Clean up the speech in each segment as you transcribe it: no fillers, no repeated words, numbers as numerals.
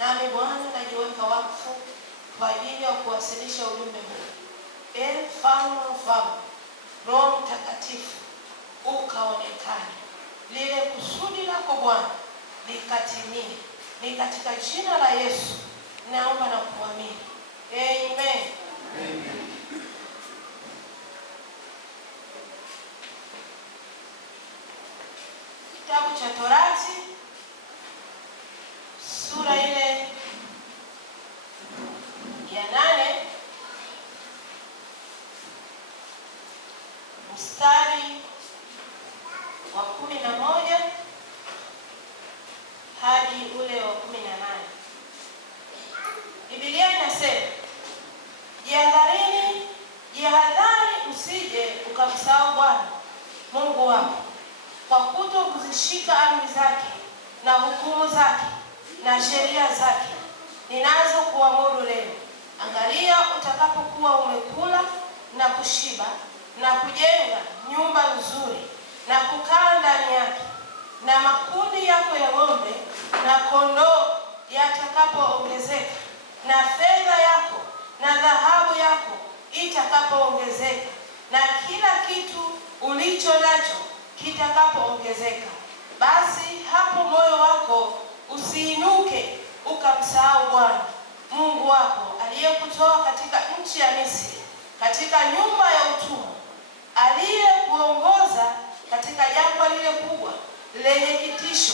Nami Bwana najiweka wakfu kwa ajili ya kuwasilisha ujumbe huu. Mfalme wa wafalme, Roho Mtakatifu ukaonekane, lile kusudi lako Bwana likatimie. Ni katika jina la Yesu naomba na kuamini. Amen. Amen. Kitabu cha Torati sura ile ya 8 mstari wa 11 hadi ule wa 18. Biblia inasema, jihadhari usije ukamsahau Bwana Mungu wako kwa kuto kuzishika amri zake na hukumu zake na sheria zake ninazokuamuru leo. Angalia, utakapokuwa umekula na kushiba na kujenga nyumba nzuri na kukaa ndani yake, na makundi yako ya ng'ombe na kondoo yatakapoongezeka, na fedha yako na dhahabu yako itakapoongezeka, na kila kitu ulicho nacho kitakapoongezeka, basi hapo moyo wako usiinuke ukamsahau Bwana Mungu wako aliyekutoa katika nchi ya Misri, katika nyumba ya utumwa, aliyekuongoza katika jangwa lile kubwa lenye kitisho,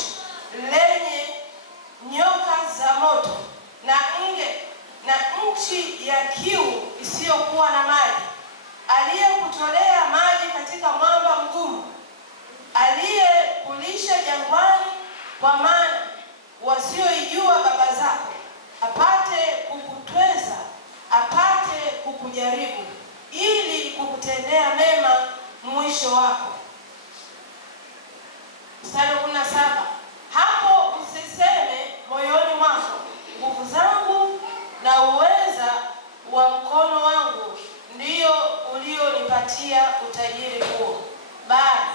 lenye nyoka za moto na nge, na nchi ya kiu isiyokuwa na maji, aliyekutolea maji katika mwamba mgumu, aliyekulisha jangwani, kwa maana wasioijua baba zako, apate kukutweza, apate kukujaribu, ili kukutendea mema mwisho wako. Mstari 17, hapo usiseme moyoni mwako, nguvu zangu na uweza wa mkono wangu ndio ulionipatia utajiri huo, bali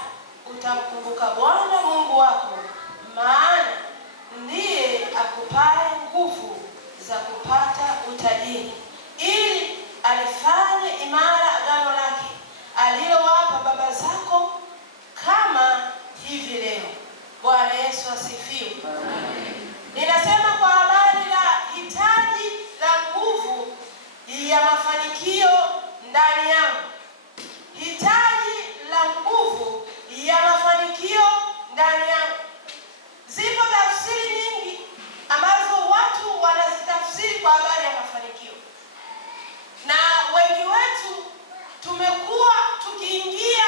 utamkumbuka Bwana Mungu wako, maana ndiye akupaye nguvu za kupata utajiri, ili alifanye imara agano lake alilowapa baba zako, kama hivi leo. Bwana Yesu asifiwe. Ninasema kwa habari la hitaji la nguvu ya mafanikio ndani yangu. Hitaji la nguvu ya mafanikio ndani yangu. Zipo tafsiri nyingi ambazo watu wanazitafsiri kwa habari ya mafanikio, na wengi wetu tumekuwa tukiingia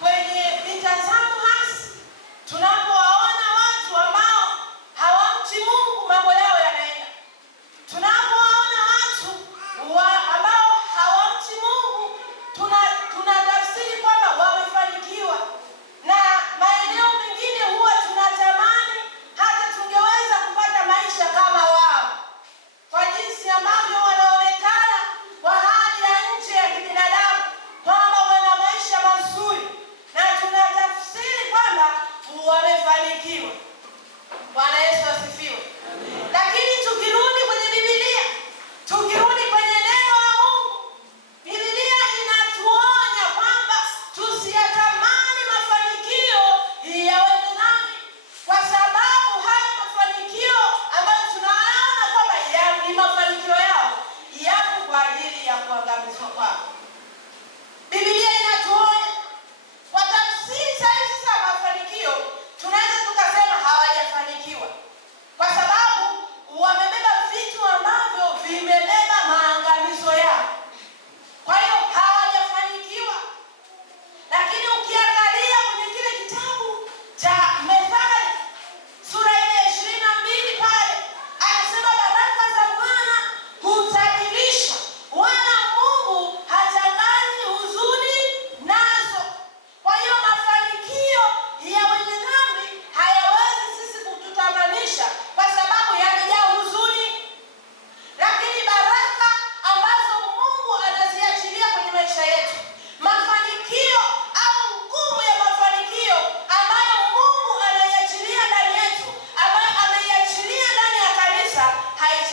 kwenye mitazamo hasi tunapowaona watu ambao hawamchi Mungu mambo yao yanaenda. Tunapowaona watu ambao hawamchi Mungu tunatafsiri kwamba wamefanikiwa, na maeneo mengine huwa tunatamani hata tungeweza kupata maisha kama wao, kwa jinsi ambavyo wanaonekana kwa hali ya nje ya kibinadamu kwamba wana maisha mazuri.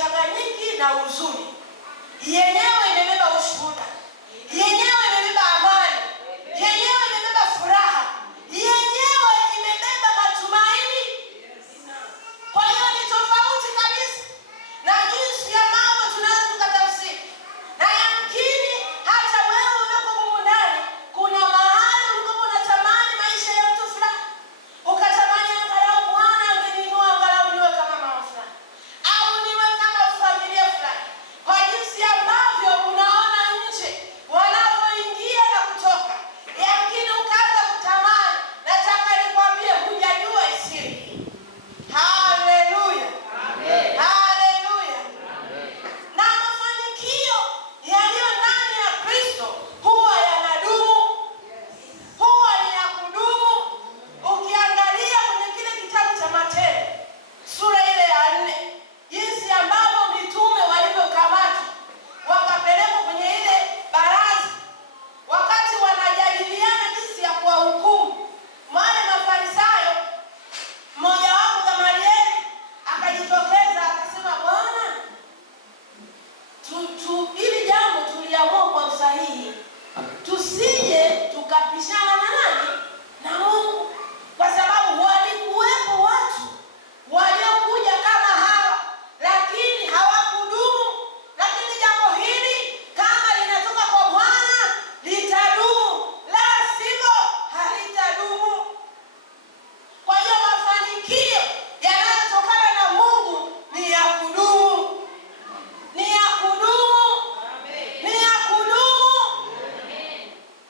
haichanganyiki na uzuri. Yenyewe imebeba ushuhuda, yenyewe imebeba amani, yenyewe imebeba furaha, yenyewe imebeba matumaini. Kwa hiyo ni tofauti kabisa na jinsi ya mambo tunaweza tukatafsiri. Na yamkini hata wewe ulioko humu ndani, kuna mahali ulikuwa unatamani maisha ya mtu fulani, ukatamani angalau Bwana angeniinua, angalau niwe kama mama fulani, au niwe kama familia fulani. Kwa jinsi ambavyo unaona nje wanavyoingia na kutoka, yamkini ukaanza kutamani. Nataka nikwambie, hujajua siri. Haleluya, amen, haleluya. Na mafanikio yaliyo ndani ya Kristo huwa yanadumu, huwa ni ya kudumu. Ukiangalia kwenye kile kitabu cha Matendo sura ile ya 4, jinsi ambavyo mitume walivyokamatwa wakapelekwa kwenye ile baraza, wakati wanajadiliana jinsi ya kuwahukumu wale Mafarisayo, mmoja wapo Gamalieli akajitokeza akasema, Bwana, hili jambo tuliamua kwa usahihi, tusije tukapishana na nani? Na Mungu. Kwa sababu walikuwepo watu waliokuja kama hawa, lakini hawakudumu. Lakini jambo hili kama linatoka kwa Bwana litadumu, la sivyo halitadumu. Kwa hiyo mafanikio yanayotokana na Mungu ni ya kudumu, ni ya kudumu, ni ya kudumu.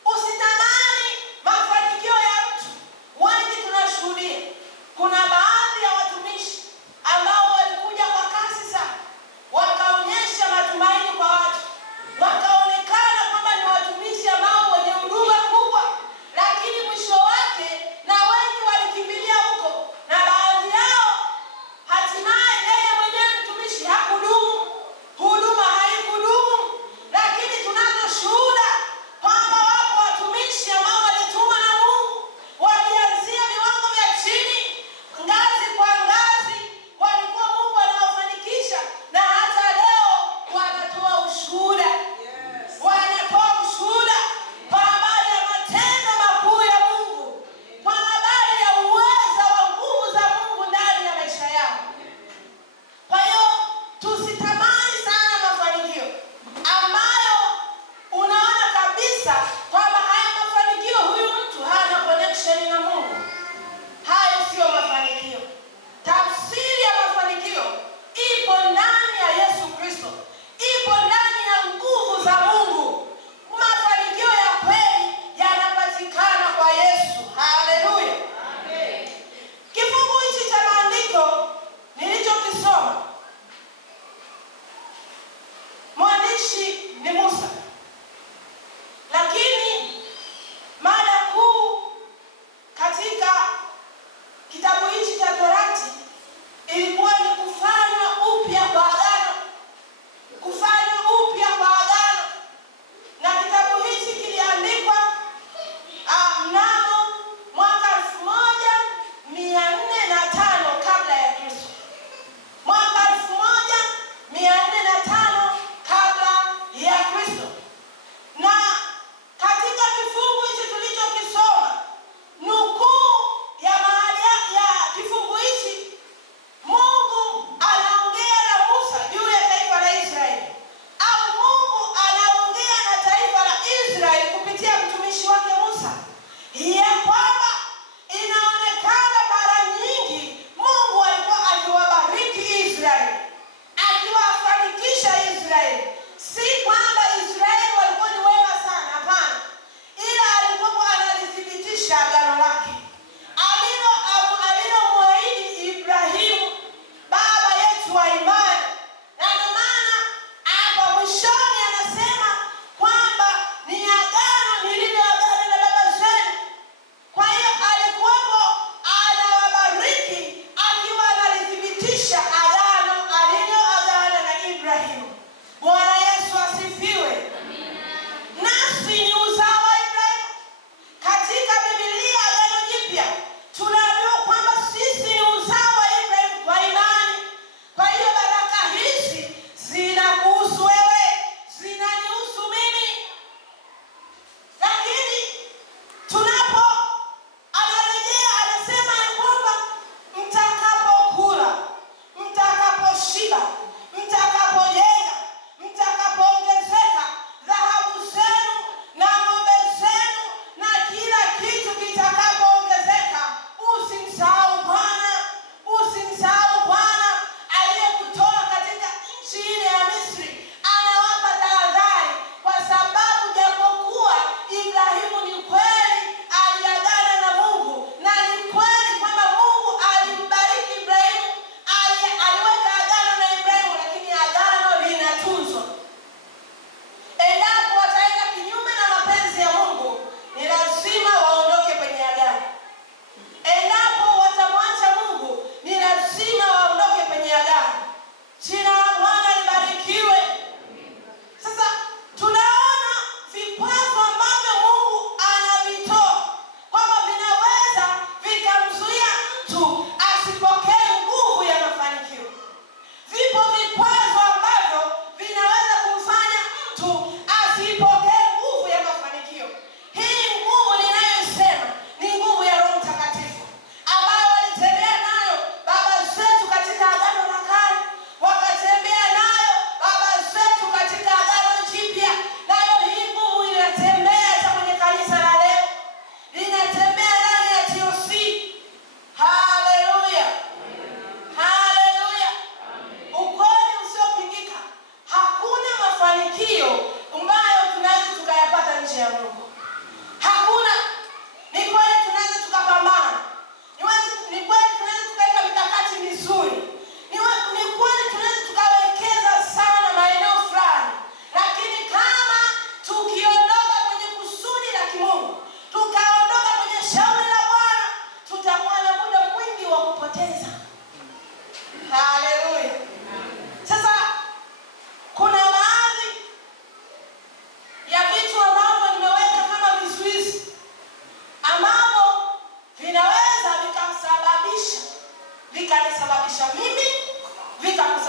Usitamani mafanikio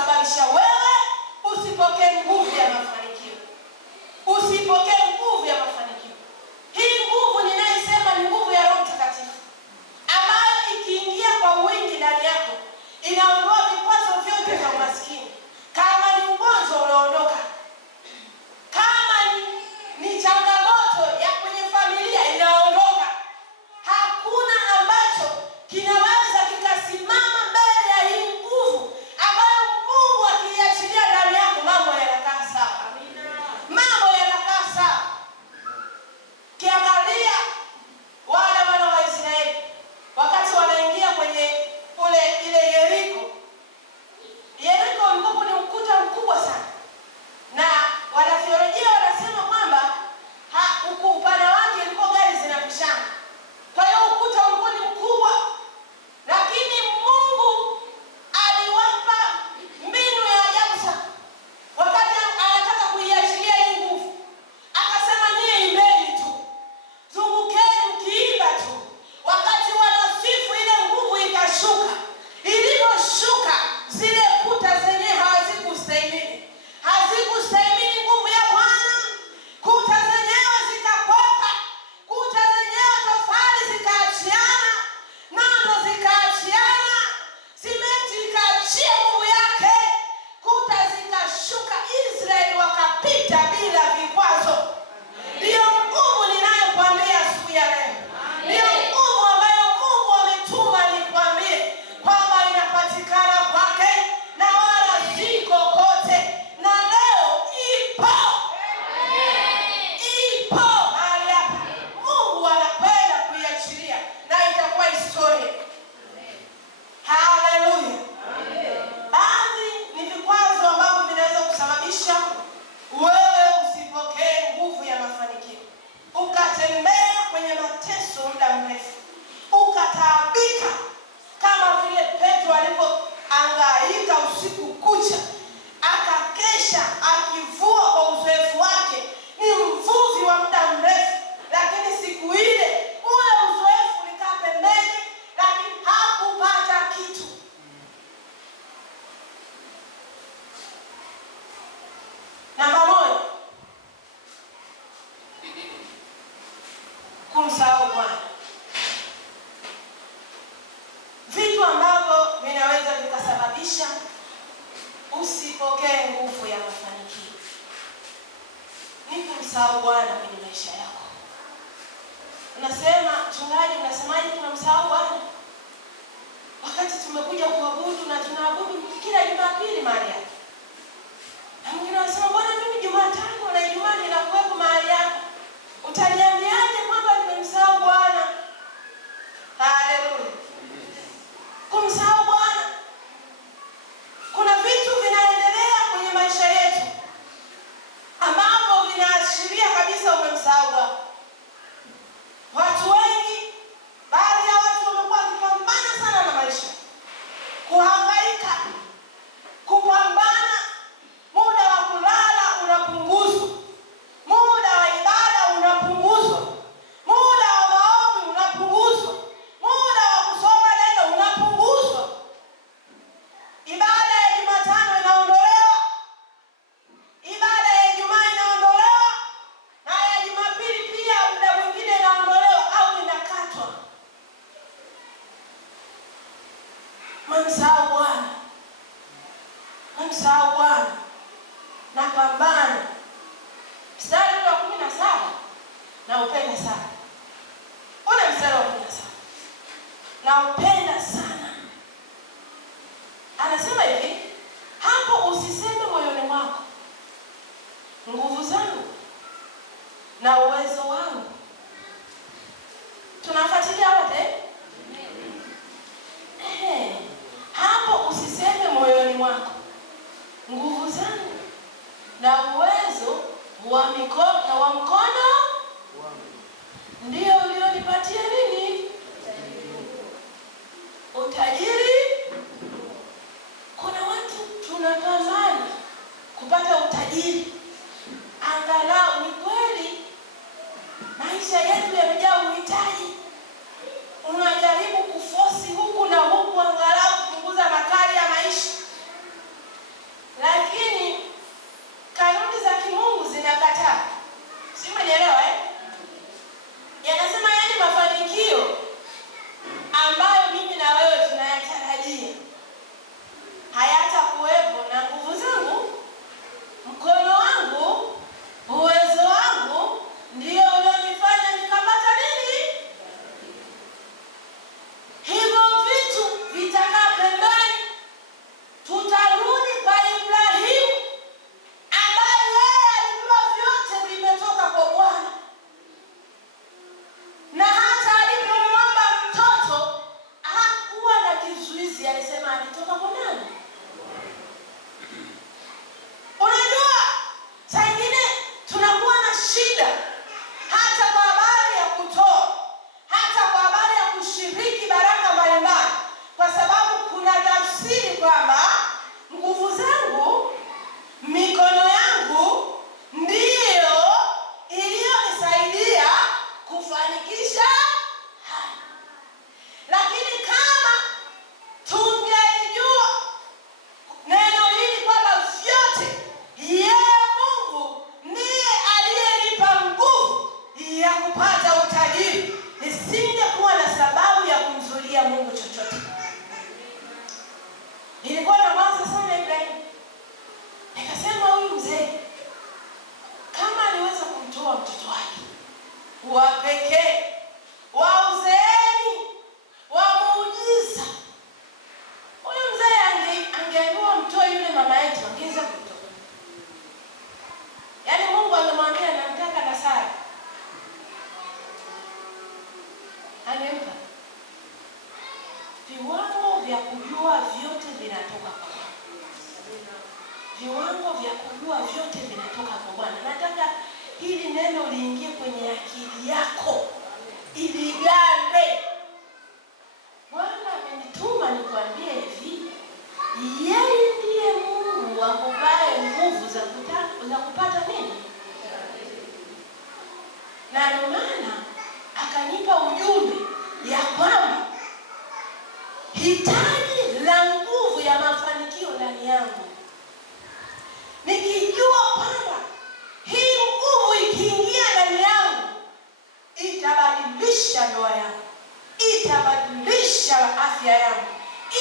kusababisha wewe usipokee nguvu ya mafanikio. Usipokee nguvu ya mafanikio. Hii nguvu ninayosema ni nguvu ya Roho Mtakatifu, ambayo ikiingia kwa wingi ndani yako inaondoa vikwazo vyote vya umaskini. Kama ni ugonjwa unaondoka, kama ni changamoto ya kwenye familia inaondoka. Hakuna ambacho kinaweza kikasimama mbele ya hii nguvu ambayo Mungu akiachilia ndani yako, mambo yanakaa sawa. Mambo yanakaa sawa. Kiangalia wana wa Israeli wakati wanaingia kwenye ile Yeriko. Yeriko ulikuwa ni ukuta mkubwa sana, na wanatheolojia wanasema kwamba upana wake ulikuwa gari zinapishana. Kwa hiyo ukuta ulikuwa ni mkubwa, lakini Mungu aliwapa mbinu ya ajabu sana. Wakati anataka kuiachilia hii nguvu, akasema nyie imbeni tu, zungukeni mkiimba tu. Wakati wanasifu, ile nguvu ikashuka. Iliposhuka, zile kuta zenyewe hazikustahimili. Hazikustahimili nguvu ya Bwana. Kuta zenyewe zikakwepa. Kuta zenyewe tofali zikaachiana, nondo zikaachiana, simenti ikaachia nguvu yake, kuta zikashuka. Israeli wakapita bila vikwazo. Ndiyo nguvu ninayokuambia siku ya leo. Ndiyo nguvu ambayo Mungu ametuma nikwambie kwamba inapatikana kwake na wala si kokote. Na leo ipo. Ipo mahali hapa. Mungu anapenda kuiachilia na itakuwa historia. Haleluya. Baadhi ni vikwazo ambavyo vinaweza kusababisha wewe usipokee nguvu ya mafanikio. Ukatembea kwenye mateso muda mrefu, ukataabika, kama vile Petro alipohangaika usiku kucha, akakesha akivua kwa uzoefu wake. Ni mvuvi wa muda mrefu, lakini siku ile ule uzoefu ulikaa pembeni, lakini hakupata kitu. Namba moja, kumsahau Bwana. Vitu ambavyo vinaweza vikasababisha usipokee nguvu ya mafanikio ni kumsahau Bwana kwenye maisha yako. Unasema, mchungaji, unasemaje tunamsahau Bwana wakati tumekuja kuabudu na tunaabudu kila Jumapili mahali hapa? Na mwingine anasema, Bwana, mimi Jumatano na Ijumaa ninakuwepo mahali hapa. Utaniambiaje kwamba nimemsahau Bwana? Haleluya. Kumsahau Bwana. Kuna vitu vinaendelea kwenye maisha yetu ambavyo vinaashiria kabisa umemsahau Bwana. Watu wengi, baadhi ya watu wamekuwa wakipambana sana na maisha, kuhangaika, kupambana. Muda wa kulala unapunguzwa, muda wa ibada unapunguzwa, muda wa maombi unapunguzwa, muda wa kusoma neno unapunguzwa. Ibada ya Jumatano inaondolewa, ibada ya Ijumaa inaondolewa, na ya Jumapili pia muda mwingine inaondolewa au inakatwa. Msahau Bwana. Msahau Bwana. Napambana. Mstari wa 17 na upenda sana. Ona mstari wa 17. Na upenda sana. Anasema hivi, hapo usiseme moyoni mwako, nguvu zangu na uwezo wangu. Tunafuatilia wote? Hapo usiseme moyoni mwako, nguvu zangu na uwezo wa mkono ndio ulionipatia nini? Utajiri. Kuna watu tunapambana kupata utajiri, angalau ni kweli maisha yetu yamejaa uhitaji. Unajaribu kufosi huku na huku angalau kupunguza makali ya maisha. mama yetu angeweza kutoka. Yaani Mungu angemwambia namtaka na Sara, anempa. Viwango vya kujua vyote vinatoka kwa Bwana. Viwango vya kujua vyote vinatoka kwa Bwana. Nataka hili neno liingie kwenye akili yako, iligande. Bwana amenituma nikwambie hivi, yeye ndiye Mungu akupaye nguvu za kupata nini? Na ndio maana akanipa ujumbe ya kwamba hitaji la nguvu ya mafanikio ndani yangu. Nikijua kwamba hii nguvu ikiingia ndani yangu itabadilisha ndoa yangu, itabadilisha afya yangu,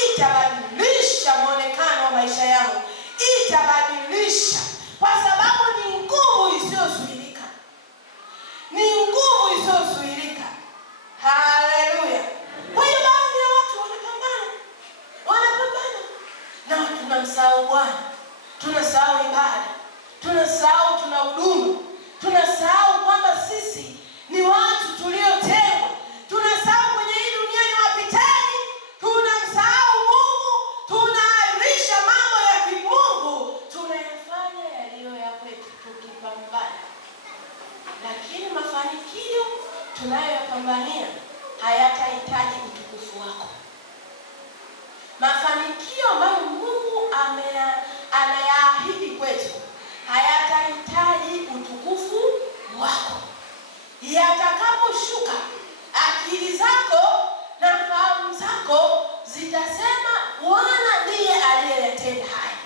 itabadilisha muonekano wa maisha yangu, itabadilisha, kwa sababu ni nguvu isiyozuilika. Ni nguvu isiyozuilika. Haleluya. Kwa hiyo baadhi ya watu wanapambana na tunamsahau Bwana, tunasahau ibada, tunasahau tunahudumu, tunasahau kwamba sisi ni watu tuliotengwa, tunasahau kwenye hii dunia ni wapitaji, tunamsahau Mungu, tunaahirisha mambo ya kimungu, tunayafanya yaliyo ya kwetu tukipambana. Lakini mafanikio tunayoyapambania hayatahitaji utukufu wako. Mafanikio ambayo Mungu anayaahidi kwetu hayatahitaji utukufu wako. Yatakaposhuka, akili zako na fahamu zako zitasema Bwana ndiye aliyeyatenda haya.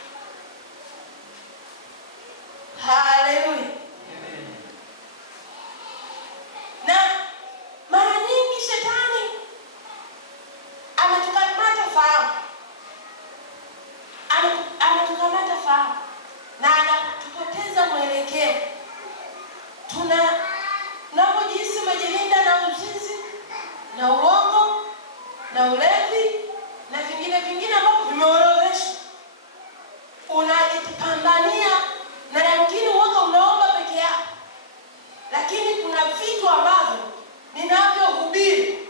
Haleluya. Na mara nyingi shetani ametukamata fahamu, na anatupoteza mwelekeo. Tunapojihisi umejilinda na uzinzi na uongo na ulevi na vingine ambavyo vimeorodheshwa, unajipambania na yamkini uoga unaomba peke yako. Lakini kuna vitu ambavyo ninavyohubiri,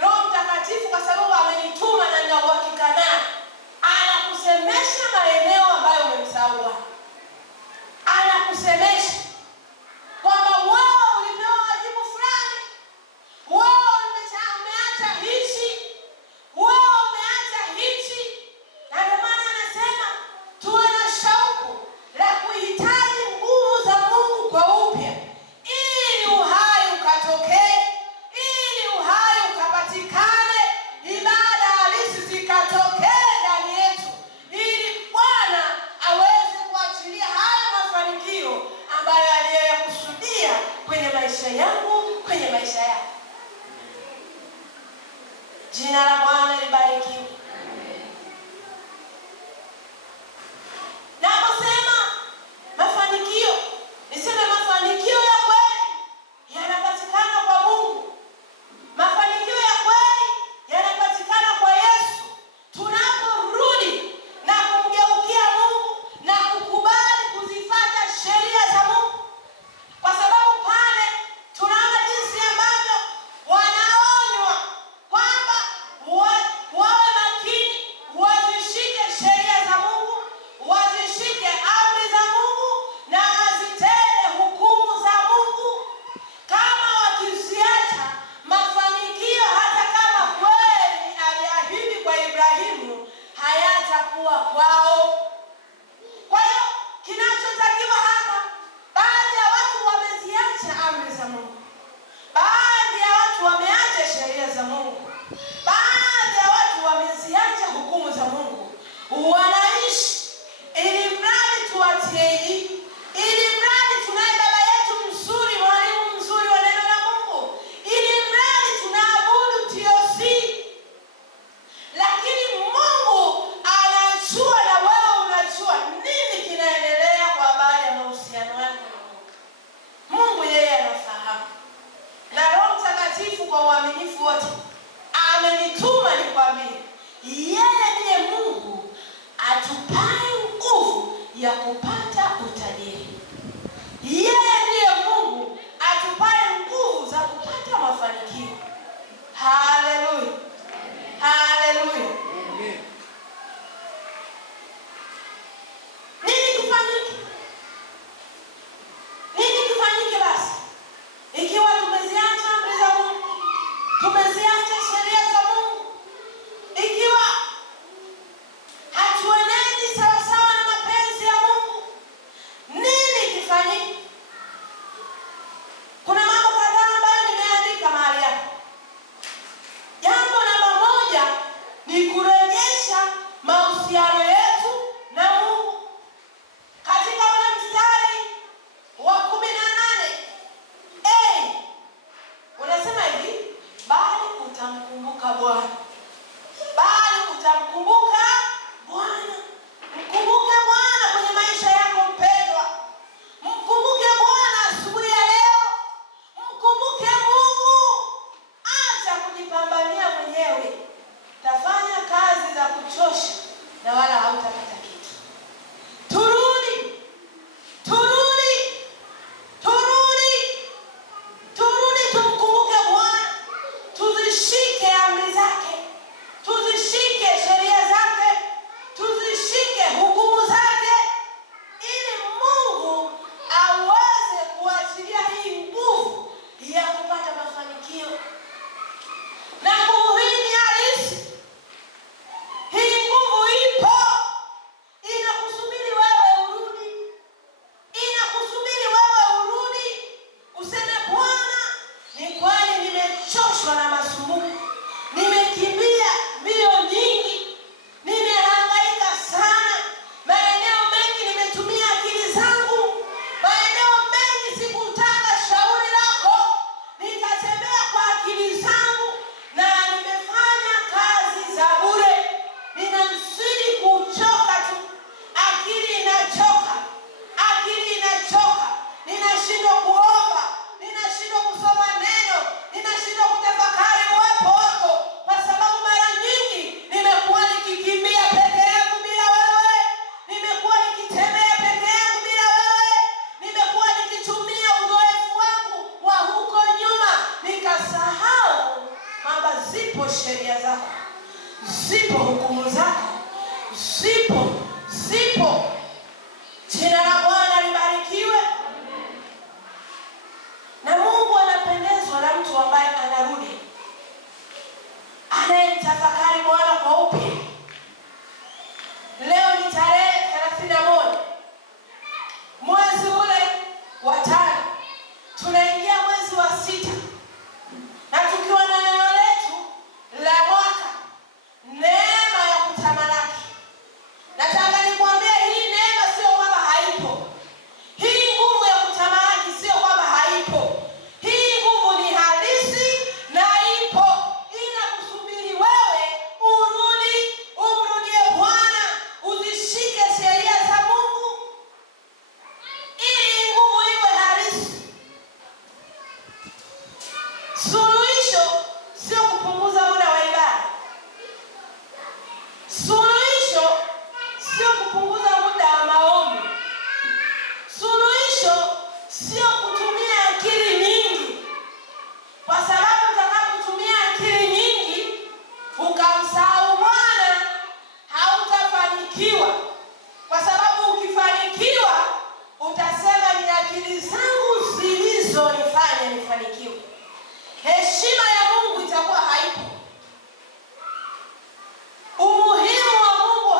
Roho Mtakatifu kwa sababu amenituma na nina uhakika naye, anakusemesha maeneo ambayo umemsahau Bwana. Anakusemesha kwamba wewe ulipewa wajibu fulani, wewe umeacha hichi, wewe umeacha hichi. Na ndio maana anasema tuwe na shauku la kuhitaji nguvu za Mungu kwa upya, ili uhai ukatokee, ili uhai ukapatikane, ibada halisi zikatokee ndani yetu, ili Bwana ya kupata utajiri. Yeye ndiye Mungu atupaye nguvu za kupata mafanikio. Haleluya, haleluya. Nini kifanyike? Nini kifanyike basi ikiwa tumeziacha amri za Mungu, tumeziacha sheria za Mungu, ikiwa hatuenendi sawasawa na mapenzi ya Mungu? Nini kifanyike? Kuna mambo kadhaa ambayo nimeandika mahali hapa. Jambo namba moja ni kurejesha mahusiano yetu na Mungu. Katika ule mstari wa 18 unasema hivi, bali utamkumbuka Bwana. Bali utamkumbuka Bwana. Mkumbuke Bwana kwenye maisha yako mpendwa. Mkumbuke Bwana asubuhi ya leo. Mkumbuke Mungu. Acha kujipambania mwenyewe. Tafanya kazi za kuchosha na wala hautapata kitu. Turudi. Turudi. Turudi. Turudi tumkumbuke Bwana. Tuzishike amri zake. Tuzishike sheria zake. Tuzishike hukumu zake, ili Mungu aweze kuachilia hii nguvu ya kupata mafanikio. Na nguvu hii ni halisi. Hii nguvu ipo. Inakusubiri wewe urudi. Inakusubiri wewe urudi. Useme, Bwana, ni kweli nimechoshwa na masumbuko. Nimekimbia mbio nyingi. Nimehangaika sana. Maeneo mengi nimetumia akili zangu. Maeneo mengi sikutaka shauri lako. Nikatembea kwa akili zangu na nimefanya kazi za bure. Ninazidi kuchoka tu. Akili inachoka. Akili inachoka. Ninashindwa kuomba. Ninashindwa kusoma neno. Ninashindwa kutafakari uwepo wako, kwa sababu mara nyingi nimekuwa nikikimbia peke yangu bila wewe. Nimekuwa nikitembea peke yangu bila wewe. Nimekuwa nikitumia uzoefu wangu wa huko nyuma, nikasahau kwamba zipo sheria zako, zipo hukumu zako, zipo. Jina la Bwana libarikiwe. Na Mungu anapendezwa na mtu ambaye anarudi, anayemtafakari Bwana kwa upya. Leo ni tarehe 31 mwezi ule wa 5, tunaingia mwezi wa 6, na tukiwa na neno letu la mwaka, neema ya kutamalaki. Nataka nikwambie, hii neema sio kwamba haipo. Hii nguvu ya kutamalaki sio kwamba haipo. Hii nguvu ni halisi na ipo. Inakusubiri wewe urudi, umrudie Bwana, uzishike sheria za Mungu, ili nguvu iwe halisi. Suluhisho sio kupunguza muda wa ibada. Suluhisho sio kupunguza muda wa maombi. Suluhisho sio kutumia akili nyingi, kwa sababu utakapotumia akili nyingi ukamsahau Bwana, hautafanikiwa. Kwa sababu ukifanikiwa utasema, ni akili zangu zilizonifanya nifanikiwe. Heshima ya Mungu itakuwa haipo. Umuhimu wa Mungu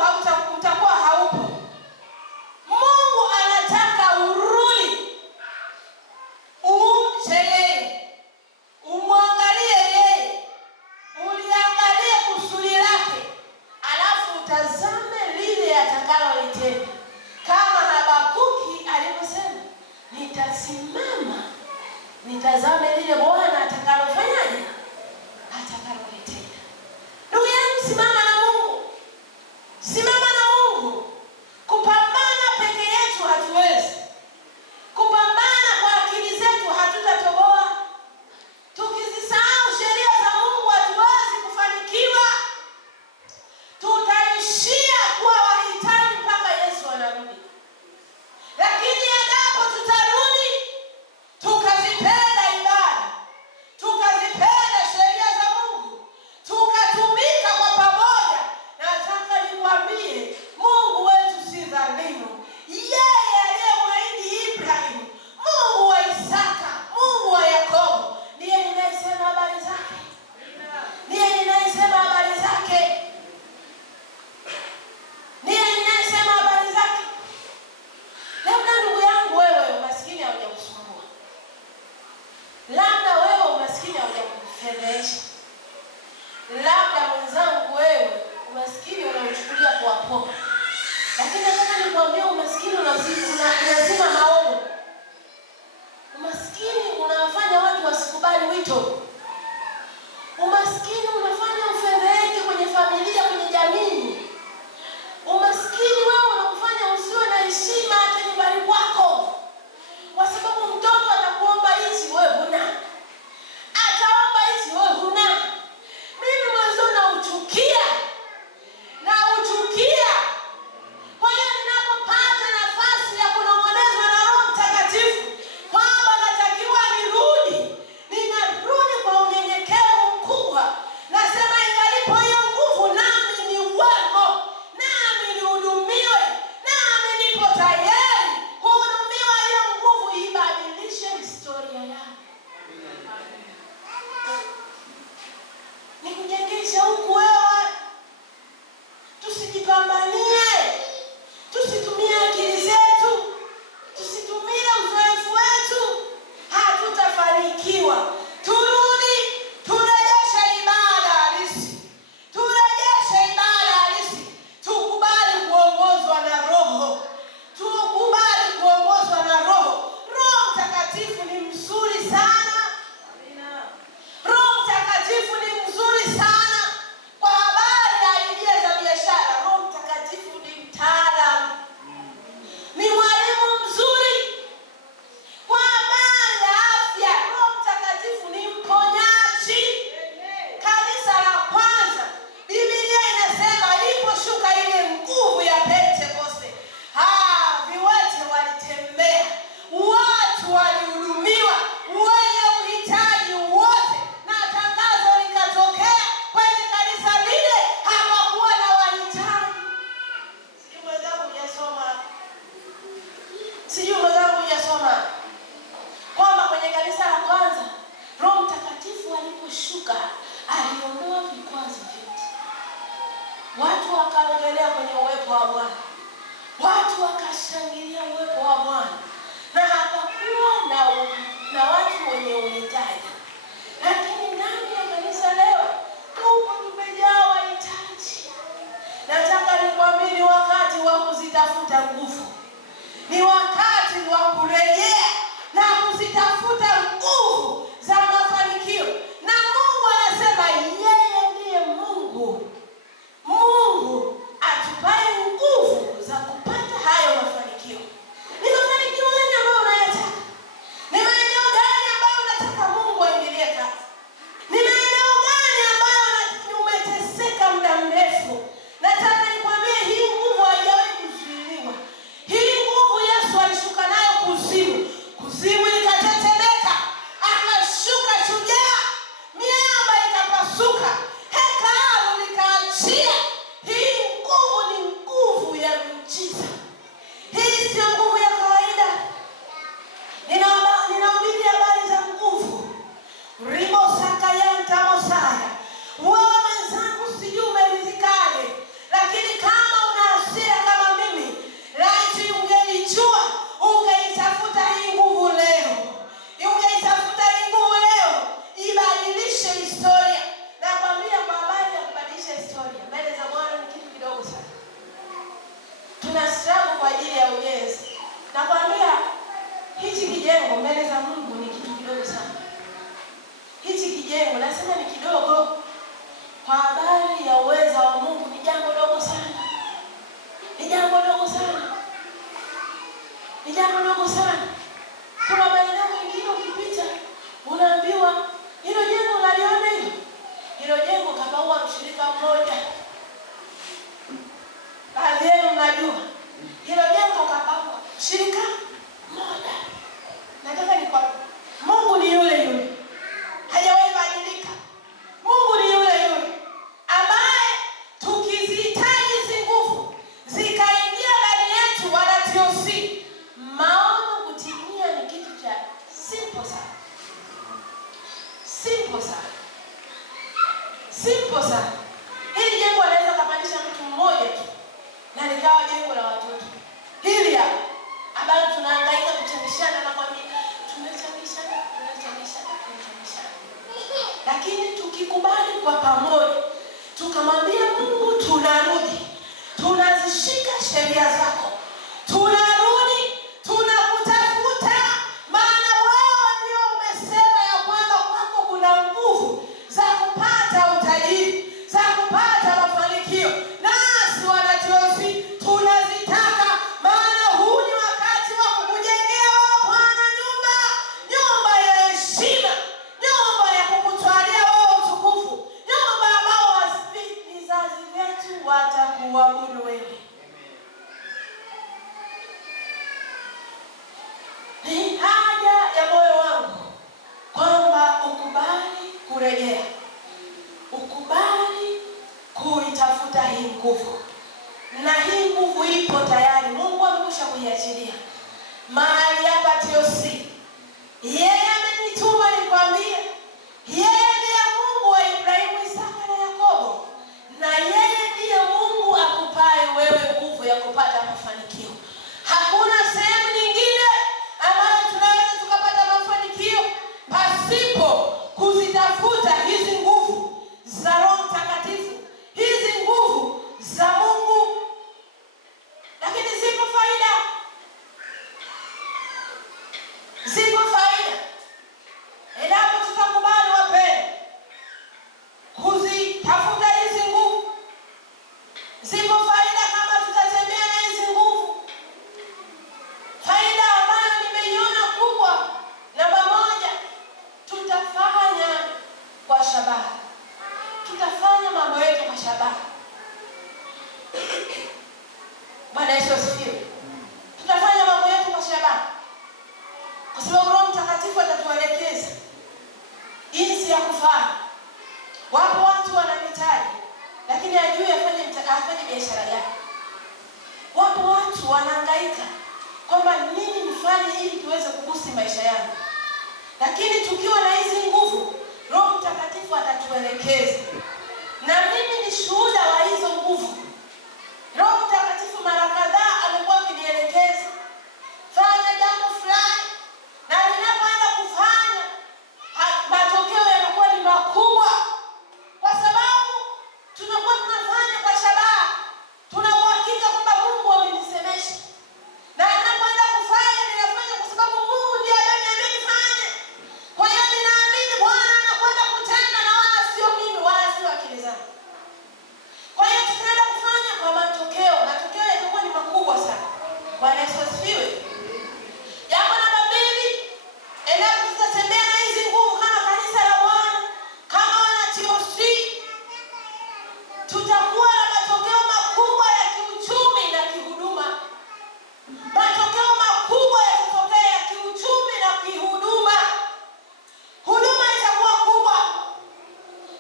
utakuwa haupo. Mungu anataka urudi, umche yeye, umwangalie yeye, uliangalie kusudi lake, alafu utazame lile atakalolitenda. Kama Habakuki alivyosema, nitasimama nitazame lile Bwana atakalofanyaje, atakalolitenda. Ndugu yangu, simama na Mungu. Simama na Mungu. Kupambana peke yetu hatuwezi. Kupambana kwa akili zetu hatutatoboa. Tukizisahau sheria za Mungu hatuwezi kufanikiwa. Tutaishia kuwa wahitaji mpaka Yesu anarudi. tayari kuhudumiwa hiyo nguvu ibadilishe historia yako. Nikujengesha huku wewe. Tusijipambanie. Tusitumie akili zetu. Tusitumie uzoefu wetu. Hatutafanikiwa. Turudi, turejeshe ibada halisi. Turejeshe ibada halisi. Tukubali kuongozwa na Roho. Tukubali kuongozwa na Roho. Roho Mtakatifu ni mzuri sana. Roho Mtakatifu ni mzuri sana. Kwa habari ya idea za biashara, Roho Mtakatifu ni mtaalamu. Ni mwalimu mzuri. Kwa habari ya afya, Roho Mtakatifu ni mponyaji. Kanisa la kwanza, Biblia inasema iliposhuka ile nguvu ya Pentekoste, viwete walitembea, watu walihudumiwa, wenye uhitaji wote, na tangazo likatokea kwenye kanisa lile, hapakuwa na wahitaji. Sijui mwenzangu hujasoma kwamba kwenye kanisa la kwanza Roho Mtakatifu aliposhuka aliondoa vikwazo vyote. Watu wakaogelea kwenye uwepo wa Bwana. Watu wakashangilia uwepo wa Bwana. Na hapakuwa na watu wenye uhitaji. Lakini ndani ya kanisa leo tumejaa wahitaji. Nataka nikwambie, wakati wa kuzitafuta nguvu. Ni wakati wa kurejea na kuzitafuta nguvu za mafanikio. Na Mungu anasema yeye ndiye Mungu. Mungu atupaye nguvu za kupata hayo mafanikio. Ni mafanikio gani ambayo unayataka? Ni maeneo gani ambayo unataka Mungu aingilie kati? Ni maeneo gani ambayo umeteseka muda mrefu? Nataka nikwambie, hii nguvu haijawahi kuzuiliwa. Hii nguvu Yesu alishuka nayo kuzimu. Kuzimu ikatetemeka. Akashuka shujaa. Miamba ikapasuka. Hekalu likaachia. Hii nguvu ni nguvu ya miujiza. Hii sio nguvu ya kawaida. Ninahubiri habari za nguvu. Rimo sakayanta mosaya. Wewe mwenzangu, sijui umeridhikaje, lakini kama una hasira kama mimi, laiti ungelijua, ungeitafuta hii nguvu leo. Ungeitafuta hii nguvu leo, ibadilishe historia. Nakwambia, kwa habari ya kubadilisha historia mbele za Bwana ni kitu kidogo sana. Tuna struggle kwa ajili ya ujenzi. Nakwambia, hichi kijengo mbele za Mungu ni kitu kidogo sana. Hichi kijengo nasema ni kidogo. Kwa habari ya uweza wa Mungu ni jambo dogo sana. Ni jambo dogo sana. Ni jambo dogo sana. Kuna maeneo mengine ukipita unaambiwa hilo jengo unaliona hilo? Hilo jengo kapaua mshirika mmoja. Baadhi yenu mnajua hilo jengo kapaua mshirika mmoja. Nataka nikwambie, Mungu ni yule yule. Hajawahi badilika. Mungu ni yule yule ambaye tukizihitaji hizi nguvu zikaingia ndani yetu, wanatiosi, maono kutimia ni kitu cha simple sana. Simple sana. Simple sana. Hili jengo anaweza kupandisha mtu mmoja tu na likawa jengo la watoto. Hili hapa ambalo tunahangaika kuchangishana na kwambia tunachangishana. Lakini tukikubali kwa pamoja, tukamwambia Mungu, tunarudi. Tunazishika sheria zako. Tunarudi, tunakutafuta, maana wewe ndio umesema ya kwamba kwako kuna nguvu za kupata utajiri, za kupata mafanikio. Nasi wanatiosi tunazitaka, maana huu ni wakati wa kukujengea Bwana nyumba ya heshima, nyumba ya kukutwalia wewe utukufu, nyumba ambao vizazi vyetu watakuabudu wewe. Ni haja ya moyo wangu kwamba ukubali kurejea, ukubali kuitafuta hii nguvu, na hii nguvu ipo tayari. Mungu amekwisha kuiachia. Yeye amenituma nikwambie, yeye ndiye Mungu wa Ibrahimu, Isaka na Yakobo, na yeye ndiye Mungu akupaye wewe nguvu ya kupata mafanikio. Hakuna sehemu nyingine ambayo tunaweza tukapata mafanikio pasipo kuzitafuta hizi nguvu za Roho Mtakatifu, hizi nguvu za Mungu. Lakini zipo faida, zipo faida endapo tutakubali wapendwa kuzitafuta hizi nguvu. Zipo faida kama tutatembea na hizi nguvu. Faida ambayo nimeiona kubwa, namba moja, tutafanya kwa shabaha. Tutafanya mambo yetu kwa shabaha. Bwana Yesu asifiwe. Tutafanya mambo yetu kwa shabaha, kwa sababu Roho Mtakatifu atatuelekeza jinsi ya kufanya. Wapo watu wana mitaji lakini hajui afanye biashara yake. Wapo watu wanahangaika kwamba nini nifanye ili tuweze kugusa maisha yangu. Lakini tukiwa na hizi nguvu, Roho Mtakatifu atatuelekeza. Na mimi ni shuhuda wa hizo nguvu. Roho Mtakatifu mara kadhaa amekuwa akinielekeza, fanya jambo fulani, na ninapoenda kufanya matokeo yanakuwa ni makubwa, kwa sababu tunakuwa tunafanya kwa shabaha. Tuna uhakika kwamba Mungu amenisemesha, na ninapoenda kufanya ninafanya kwa sababu Mungu ndiye aliyeniambia nifanye. Kwa hiyo ninaamini Bwana anakwenda kutenda, na wala sio mimi, wala sio akili zangu. Kwa hiyo tutaenda kufanya kwa matokeo yatakuwa ni makubwa sana. Bwana Yesu asifiwe. Jambo namba 2, endapo tutatembea na hizi nguvu kama kanisa la Bwana, kama wana TOC, tutakuwa na matokeo makubwa ya kiuchumi na kihuduma. Matokeo makubwa yatatokea ya kiuchumi na kihuduma. Huduma itakuwa kubwa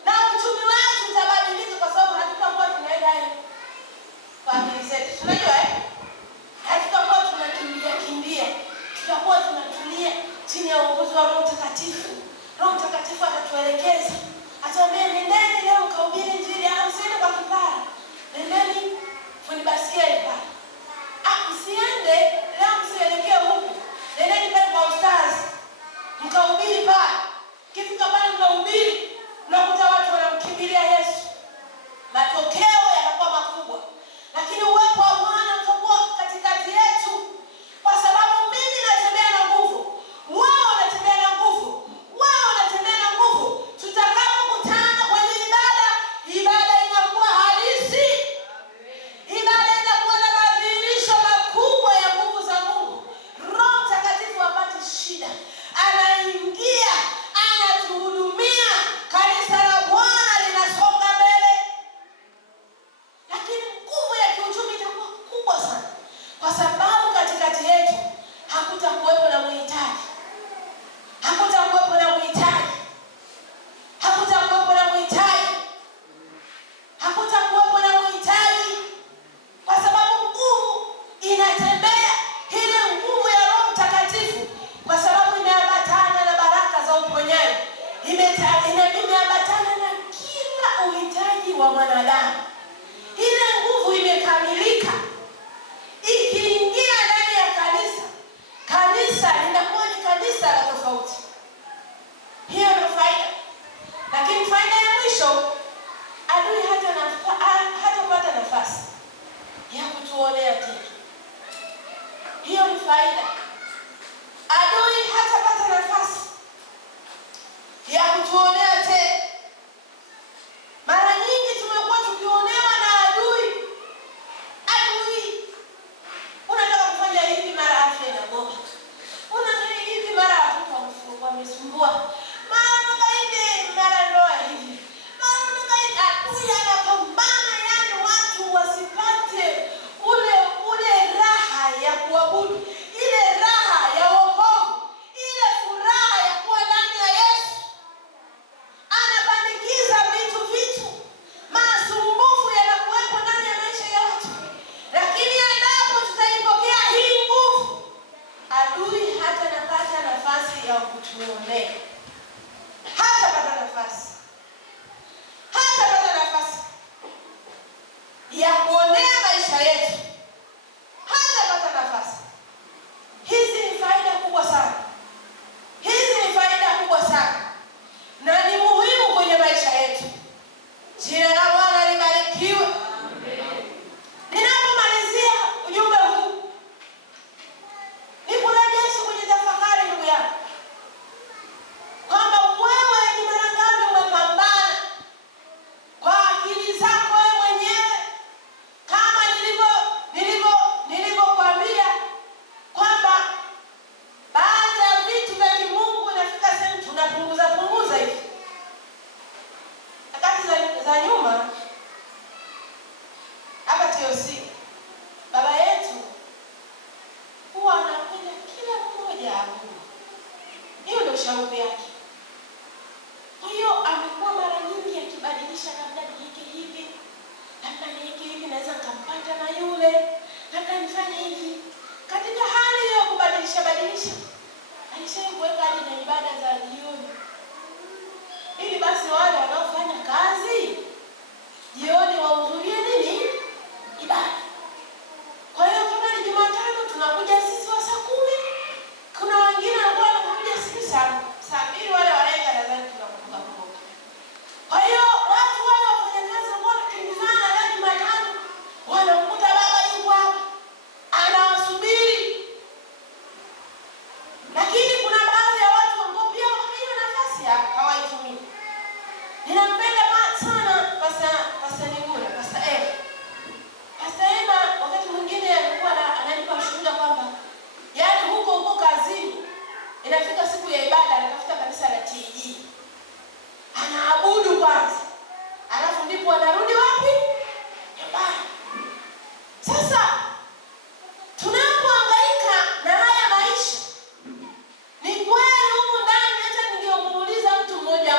na uchumi wetu utabadilika, kwa sababu hatutakuwa tunaenda kwa akili zetu. Unajua hatutakuwa tunakimbia. Tutakuwa tunatulia chini ya uongozi wa Roho Mtakatifu. Roho Mtakatifu atatuelekeza. Atatuambia nendeni leo mkahubiri Injili, msiende kwa kipara. Nendeni fundi basikeli pale. Msiende leo, msielekee huku. Nendeni pale kwa ustazi, mkahubiri pale. Kifika pale mkahubiri, mnakuta watu wanamkimbilia Yesu. Matokeo yanakuwa makubwa. Lakini uwepo wa Bwana utakuwa katikati yetu, kwa sababu mimi natembea na nguvu, wewe unatembea na nguvu, wewe unatembea na nguvu. Tutakapokutana kwenye ibada inakuwa halisi. Ibada inakuwa na madhihirisho makubwa ya nguvu za Mungu. Roho Mtakatifu hapati shida, anaingia, anatuhudumia. Kanisa la Bwana linasonga mbele. Lakini nguvu ya kiuchumi itakuwa kubwa sana, kwa sababu katikati yetu hakutakuwepo na mhitaji. Hakutakuwepo na mhitaji. Hakutakuwepo na mhitaji. Hakutakuwepo na mhitaji, kwa sababu nguvu inatembea, ile nguvu ya Roho Mtakatifu, kwa sababu imeambatana na baraka za uponyaji. Imeambatana na kila uhitaji wa mwanadamu. Ile nguvu imekamilika. Ikiingia ndani ya kanisa, kanisa linakuwa ni kanisa la tofauti. Hiyo ndio faida. Lakini faida ya mwisho, adui hatapata nafasi ya kutuonea tena. Hiyo ni faida. Adui hatapata nafasi ya kutuonea tena. Mara nyingi tumekuwa tukionewa na adui. Unataka kufanya hivi, mara afya inagoma. Unataka hivi, mara watoto wamesumbua. Mara unataka hivi, mara ndoa hivi. Mara unataka hivi. Adui anapambana, yani watu wasipate ule raha ya kuabudu, ile raha ya wokovu, ile furaha ya kuwa ndani ya Yesu. tuonee. Hatapata nafasi ya kuonea maisha yetu, hatapata nafasi. Hizi ni faida kubwa sana, na ni muhimu kwenye maisha yetu. Jina la Bwana libarikiwe. Ninapomalizia ujumbe huu, nikurejeshe kwenye tafakari, ndugu yangu, kwamba wewe ni mara ngapi umepambana kwa akili zako wewe mwenyewe, kama nilivyokuambia kwamba baadhi ya vitu vya kimungu inafika sehemu tunapunguza hivi. Wakati za nyuma hapa TOC, baba yetu huwa anapenda kila mmoja abudu. Hiyo ndio shauri yake. Kwa hiyo amekuwa mara nyingi akibadilisha, labda niweke hivi, labda niweke hivi, naweza nikampata na yule, labda nifanye hivi. Katika hali hiyo ya kubadilisha, alishaikuweka hadi na ibada za jioni, ili basi wale wanaofanya kazi jioni wahudhurie nini? Ibada. Kwa hiyo kama ni Jumatano tunakuja sisi wa saa 10, kuna wengine ambao wanakuja sisi saa 2, wale wanaenda nadhani tunakumbuka. Kwa hiyo watu wale wafanyakazi ambao wanakimbizana na Jumatano wanamkuta baba yuko hapa anawasubiri. Lakini kuna baadhi ya watu ambao pia hiyo nafasi hawaitumii. Ninampenda sana Pastor Nigula, Pastor Emma, wakati mwingine alikuwa ananipa shuhuda kwamba yaani huko kazini inafika siku ya ibada anatafuta kanisa la TG. Anaabudu kwanza, alafu ndipo anarudi wapi? Nyumbani. Sasa tunapohangaika na haya maisha, ni kweli huko ndani hata ningemuuliza mtu mmoja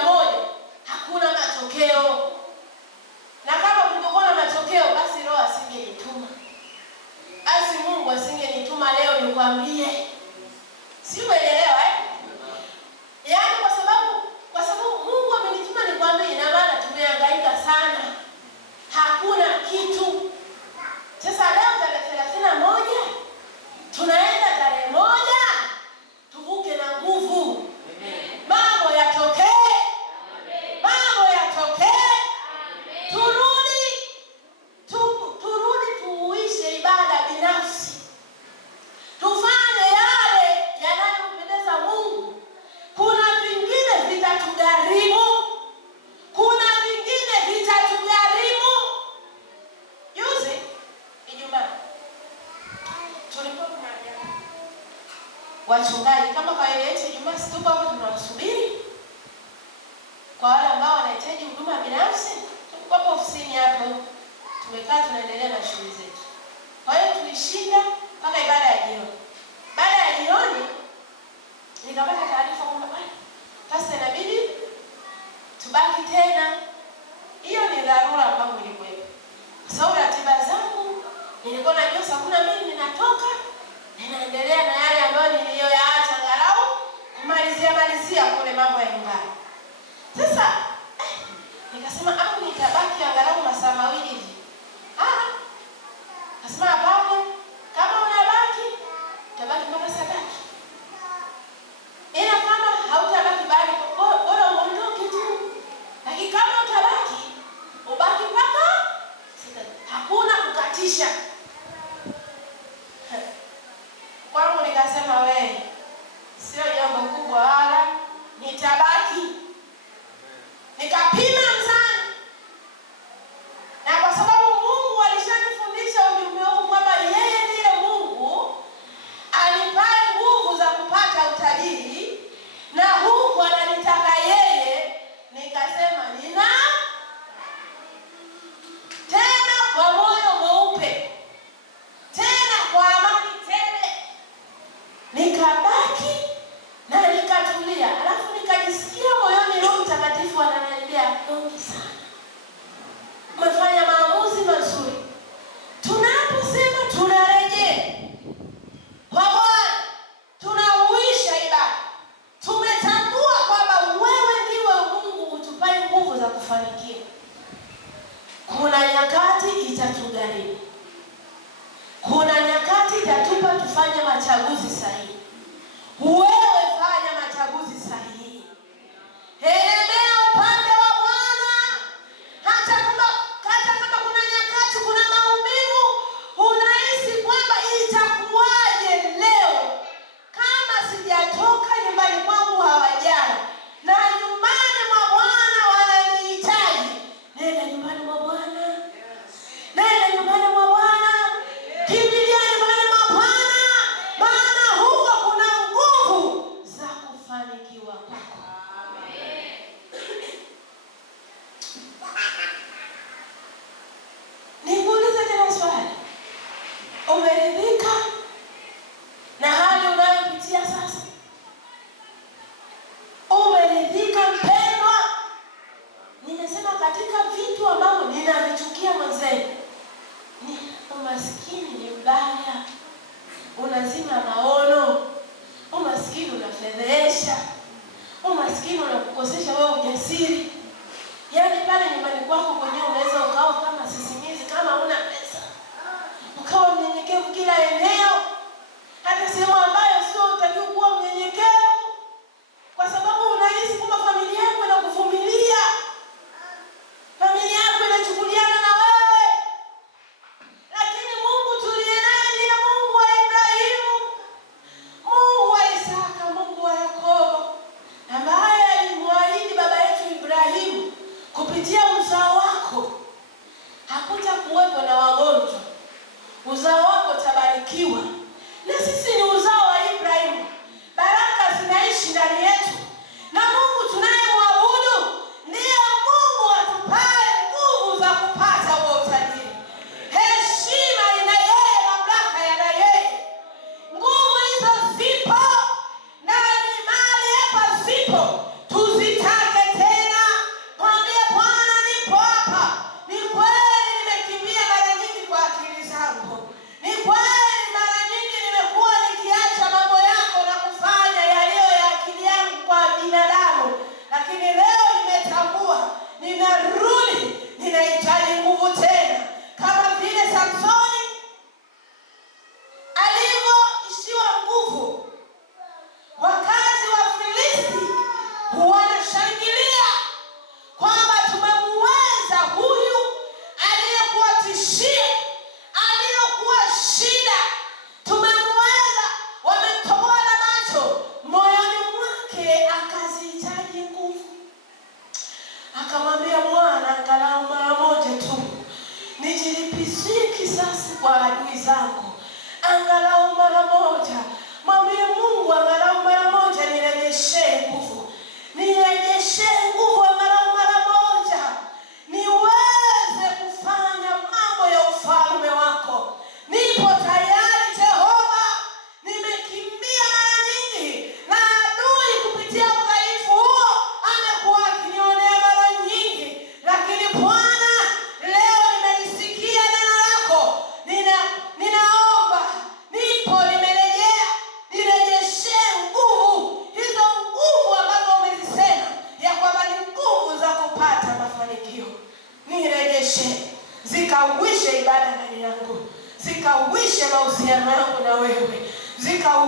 hakuna matokeo. Na kama kungekuwa na matokeo, basi Roho asingenituma. Basi Mungu asingenituma leo nikwambie. Si umeelewa Yaani kwa sababu Mungu amenituma nikwambie, na maana tumehangaika sana. Hakuna kitu. Sasa leo tarehe 31, tunaenda tarehe 1, tuvuke na nguvu. Mambo yatokee. Turudi tuuishe ibada binafsi. Tufanye yale yanayompendeza Mungu. Kuna vingine vitatugharimu. Juzi Ijumaa tulipokuwa wachungaji, kama kawaida yetu Ijumaa situpo hapo tunawasubiri. Kwa wale ambao wanahitaji huduma binafsi, tuko hapo ofisini hapo. Tumekaa tunaendelea na shughuli zetu. Kwa hiyo tulishinda mpaka ibada ya jioni. Baada ya jioni nikapata taarifa kwamba Pastor inabidi tubaki tena. Hiyo ni dharura ambayo ilikuwepo. Kwa sababu ratiba zangu nilikuwa najua saa 12 ninatoka, ninaendelea na yale ambayo niliyoyaacha, angalau kumalizia kule mambo ya nyumbani. Sasa nikasema nitabaki angalau masaa 2 hivi. Nasema hapana, kama unabaki utabaki mpaka saa 3. Ila kama hautabaki bali bora uondoke tu. Lakini kama utabaki, ubaki mpaka 6. Hakuna kukatisha. Kwangu nikasema wewe, sio jambo kubwa wala nitabaki. Nikapima mzani. Na kwa sababu Mungu alishanifundisha ujumbe huu kwamba yeye ndiye Mungu anipae nguvu za kupata utajiri, na huku ananitaka yeye, nikasema nina tena kwa moyo mweupe, tena kwa amani tele. Nikabaki na nikatulia, alafu nikajisikia moyoni Roho Mtakatifu ananiambia, "Ongi sana. Umefanya maamuzi mazuri." Tunaposema tunarejea kwa Bwana, tunauisha ibada.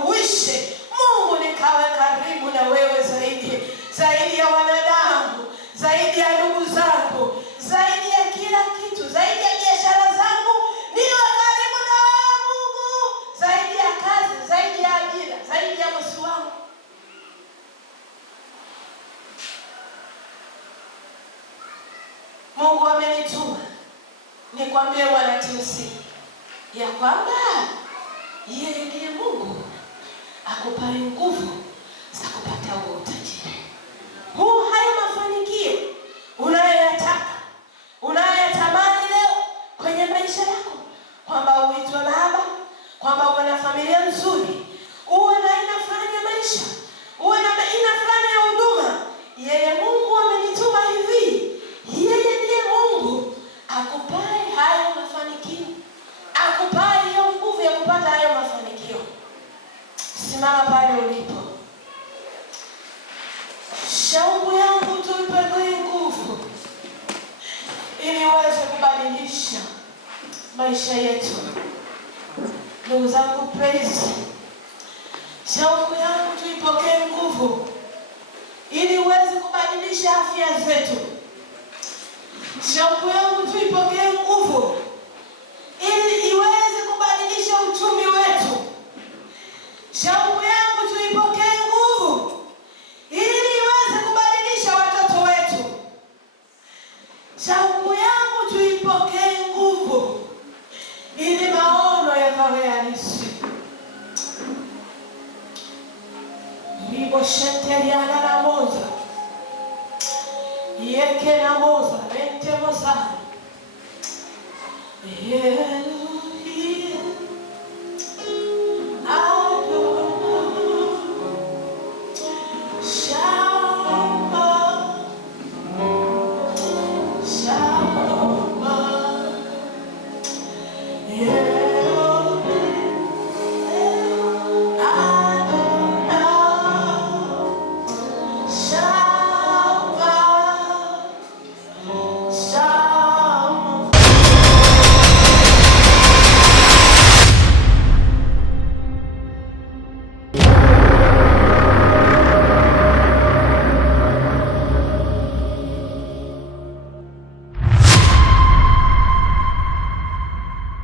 uishe. Mungu, nikawe karibu na wewe zaidi ya wanadamu, zaidi ya ndugu zangu, zaidi ya kila kitu, zaidi ya biashara zangu. Niwe karibu na wewe Mungu, zaidi ya kazi, zaidi ya ajira, zaidi ya bosi wangu. Mungu amenituma nikwambie Bwana TUC ya kwamba yeye ndiye Mungu akupaye nguvu za kupata huo utajiri. Hayo mafanikio unayoyataka, unayoyatamani leo kwenye maisha yako, kwamba uitwe baba, kwamba uwe na familia nzuri, uwe na aina fulani ya maisha, uwe na aina fulani ya huduma. Yeye Mungu amenituma hivi. Yeye ndiye Mungu akupaye hayo mafanikio, akupaye hiyo nguvu ya kupata hayo mafanikio. Simama pale ulipo. Shauku yangu tuipe nguvu ili uweze kubadilisha maisha yetu. Ndugu zangu, praise. Shauku yangu tuipokee nguvu ili uweze kubadilisha afya zetu. Shauku yangu tuipokee nguvu ili iweze kubadilisha uchumi wetu. Shauku yangu tuipokee nguvu ili iweze kubadilisha watoto wetu. Shauku yangu tuipokee nguvu ili maono yakawe halisi. Ribo shenteriana na moza, yeke na moza, rente moza.